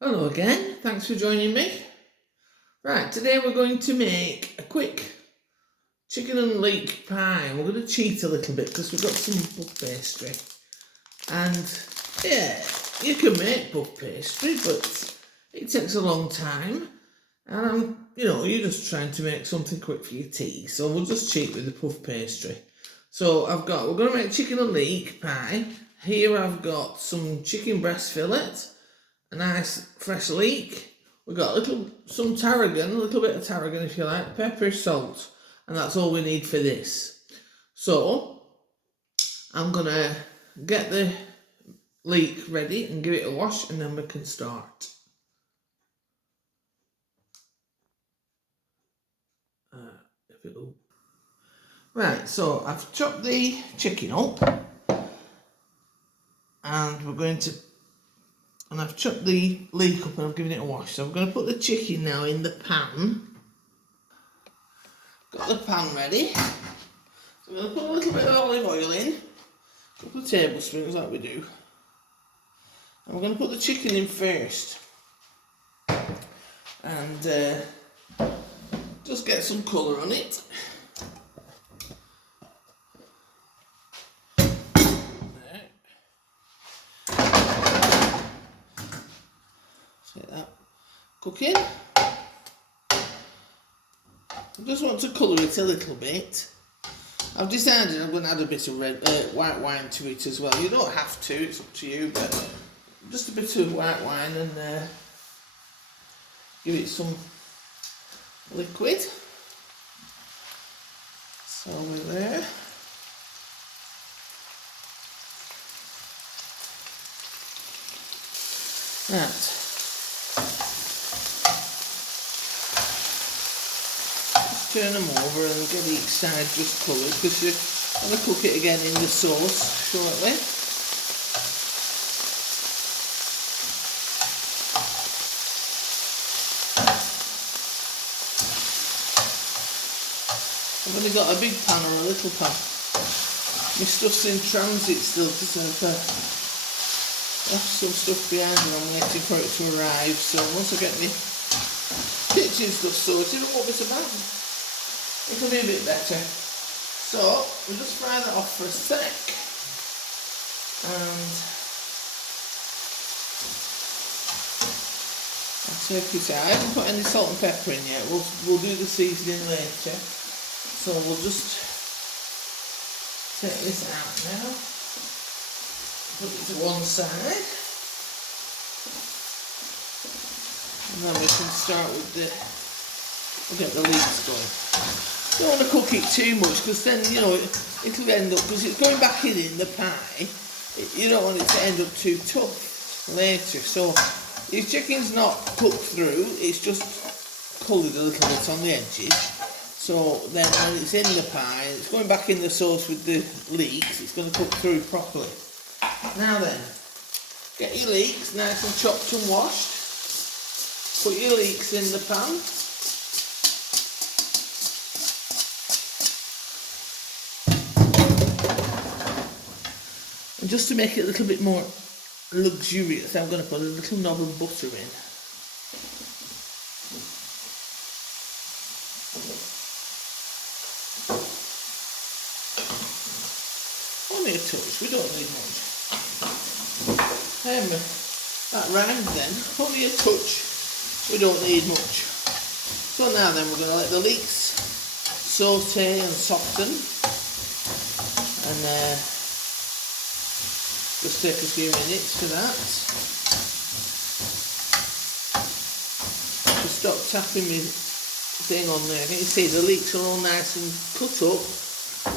Hello again, thanks for joining me. Right, today we're going to make a quick chicken and leek pie. We're going to cheat a little bit because we've got some puff pastry. And yeah, you can make puff pastry, but it takes a long time. And you're just trying to make something quick for your tea. So we'll just cheat with the puff pastry. So we're going to make chicken and leek pie. Here I've got some chicken breast fillet, a nice fresh leek. We've got some tarragon, a little bit of tarragon if you like, pepper, salt, and that's all we need for this. So I'm gonna get the leek ready and give it a wash, and then we can start. Right, so I've chopped the chicken up, and I've chopped the leek up and I've given it a wash. So I'm going to put the chicken now in the pan. Got the pan ready. So I'm going to put a little bit of olive oil in, a couple of tablespoons like we do. And we're going to put the chicken in first. And just get some colour on it. Take that cooking. I just want to colour it a little bit. I've decided I'm going to add a bit of white wine to it as well. You don't have to, it's up to you, but just a bit of white wine and give it some liquid. So we're there. Right. Turn them over and get each side just coloured because you're going to cook it again in the sauce shortly. I've only got a big pan or a little pan. My stuff's in transit still because I've left some stuff behind and I'm waiting for it to arrive. So once I get my kitchen stuff sorted, it won't be so bad. It'll be a bit better. So we'll just fry that off for a sec. And I'll take it out. I haven't put any salt and pepper in yet. We'll do the seasoning later. So we'll just take this out now. Put it to one side. And then we can start with we'll get the leeks going. Don't want to cook it too much because then, it'll end up, because it's going back in the pie, you don't want it to end up too tough later. So if chicken's not cooked through, it's just coloured a little bit on the edges. So then when it's in the pie, it's going back in the sauce with the leeks, it's going to cook through properly. Now then, get your leeks nice and chopped and washed. Put your leeks in the pan. And just to make it a little bit more luxurious, I'm going to put a little knob of butter in. Only a touch, we don't need much. That rhymed then. Only a touch, we don't need much. So now then we're going to let the leeks saute and soften. And just take a few minutes for that. Just stop tapping my thing on there. I can see the leeks are all nice and cut up.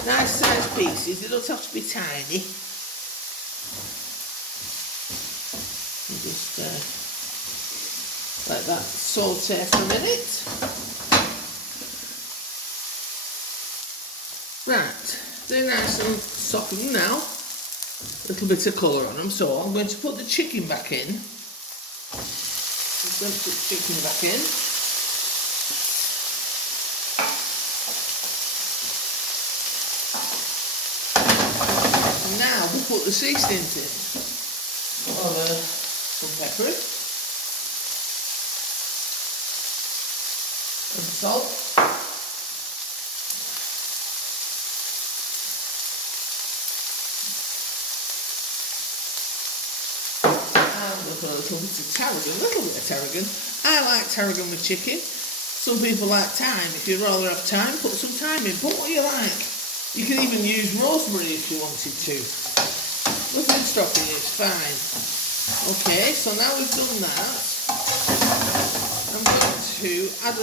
Nice sized pieces, they don't have to be tiny. And just let that saute for a minute. Right, they're nice and softened now. A little bit of colour on them, so I'm going to put the chicken back in. Just going to put the chicken back in. And now we'll put the seasonings in. Some pepper, and salt. A little bit of tarragon. I like tarragon with chicken. Some people like thyme. If you'd rather have thyme, put some thyme in. Put what you like. You can even use rosemary if you wanted to. Nothing stopping you, it's fine. Okay, so now we've done that, I'm going to add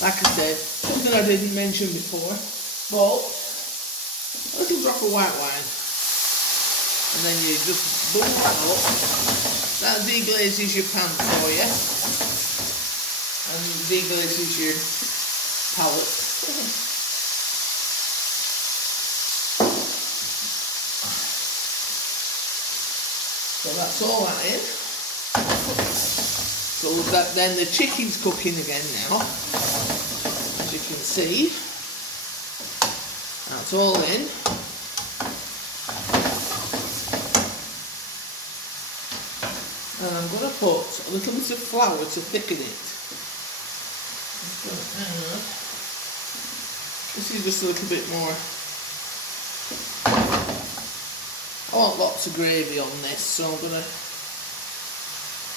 like I said, something I didn't mention before, but a little drop of white wine. And then you just bump that up. That deglazes your pan for you. And deglazes your palate. So that's all that in. So that then the chicken's cooking again now. As you can see. That's all in. And I'm going to put a little bit of flour to thicken it. This is just a little bit more. I want lots of gravy on this, so I'm going to,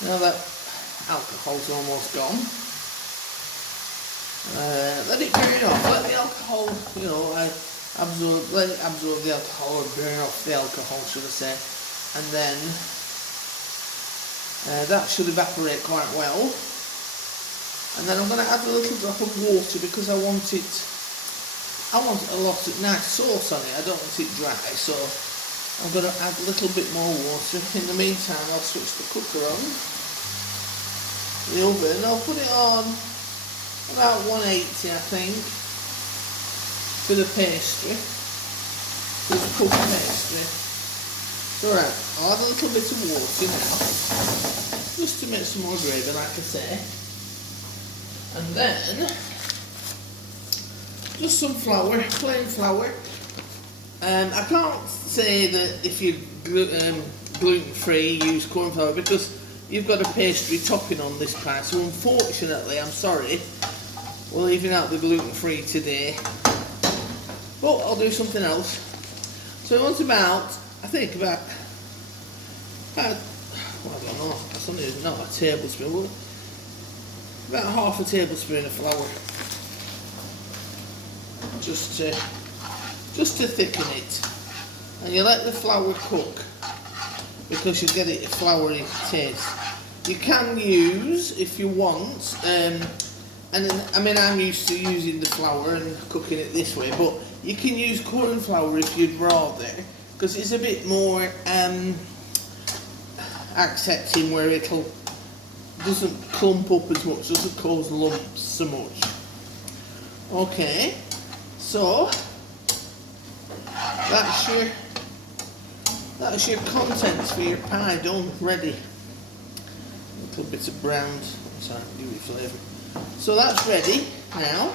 now that alcohol's almost gone, let it burn off. Let the alcohol, you know, let it absorb the alcohol, or burn off the alcohol, should I say, and then that should evaporate quite well. And then I'm going to add a little drop of water because I want a lot of nice sauce on it. I don't want it dry, so I'm going to add a little bit more water. In the meantime, I'll switch the cooker on. The oven, I'll put it on about 180, I think, for the pastry, for the puff pastry. Alright, I'll add a little bit of water now, just to make some more gravy, like I say. And then, just some flour, plain flour. I can't say that if you're gluten-free, use cornflour, because you've got a pastry topping on this pie, so unfortunately, I'm sorry, we're leaving out the gluten-free today. But I'll do something else. So it wants about, I think about well, I don't know, that's only not a tablespoon, about half a tablespoon of flour, just to thicken it. And you let the flour cook because you get it a floury taste. You can use, if you want, and I mean I'm used to using the flour and cooking it this way, but you can use cornflour if you'd rather, because it's a bit more accepting, where it'll doesn't clump up as much, doesn't cause lumps so much. Okay, so that's your contents for your pie done, ready. A little bit of brown, sorry, give it flavour. So that's ready now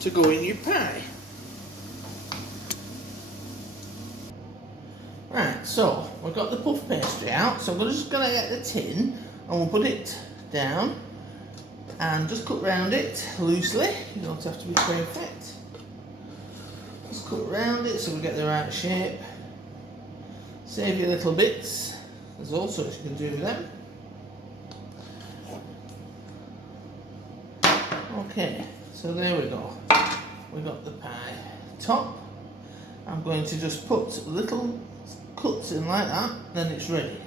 to go in your pie. Right, so we've got the puff pastry out, so we're just going to get the tin and we'll put it down and just cut round it loosely. You don't have to be perfect. Just cut round it so we get the right shape. Save your little bits. There's all sorts you can do with them. Okay, so there we go. We've got the pie top. I'm going to just put little cuts in like that, then it's ready.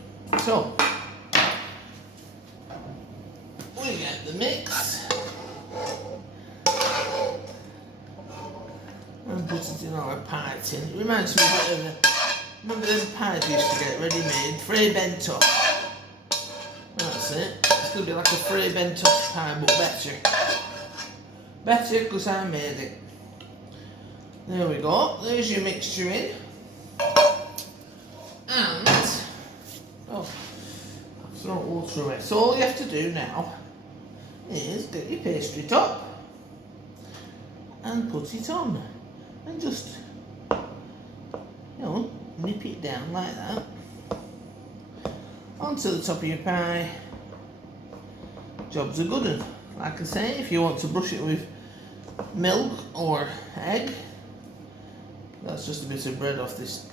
So we get the mix and put it in our pie tin. It reminds me of remember those pies we used to get ready made, Frey bento. That's it. It's going to be like a Frey bento pie, but better. Better because I made it. There we go. There's your mixture in. And oh, I've thrown water away. So all you have to do now is get your pastry top and put it on, and just, you know, nip it down like that onto the top of your pie. Job's a good one. Like I say, if you want to brush it with milk or egg, that's just a bit of bread off this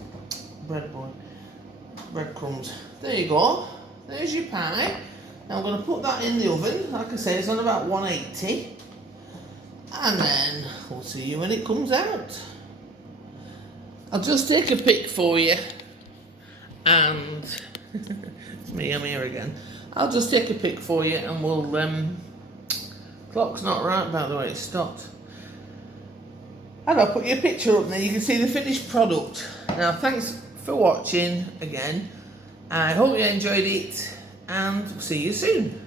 breadcrumbs. There you go. There's your pie. Now I'm going to put that in the oven. Like I say, it's on about 180. And then we'll see you when it comes out. I'll just take a pic for you. And it's me, I'm here again. I'll just take a pic for you and we'll... Clock's not right, by the way, it stopped. And I'll put your picture up there, you can see the finished product. Now, thanks for watching again. I hope you enjoyed it, and see you soon.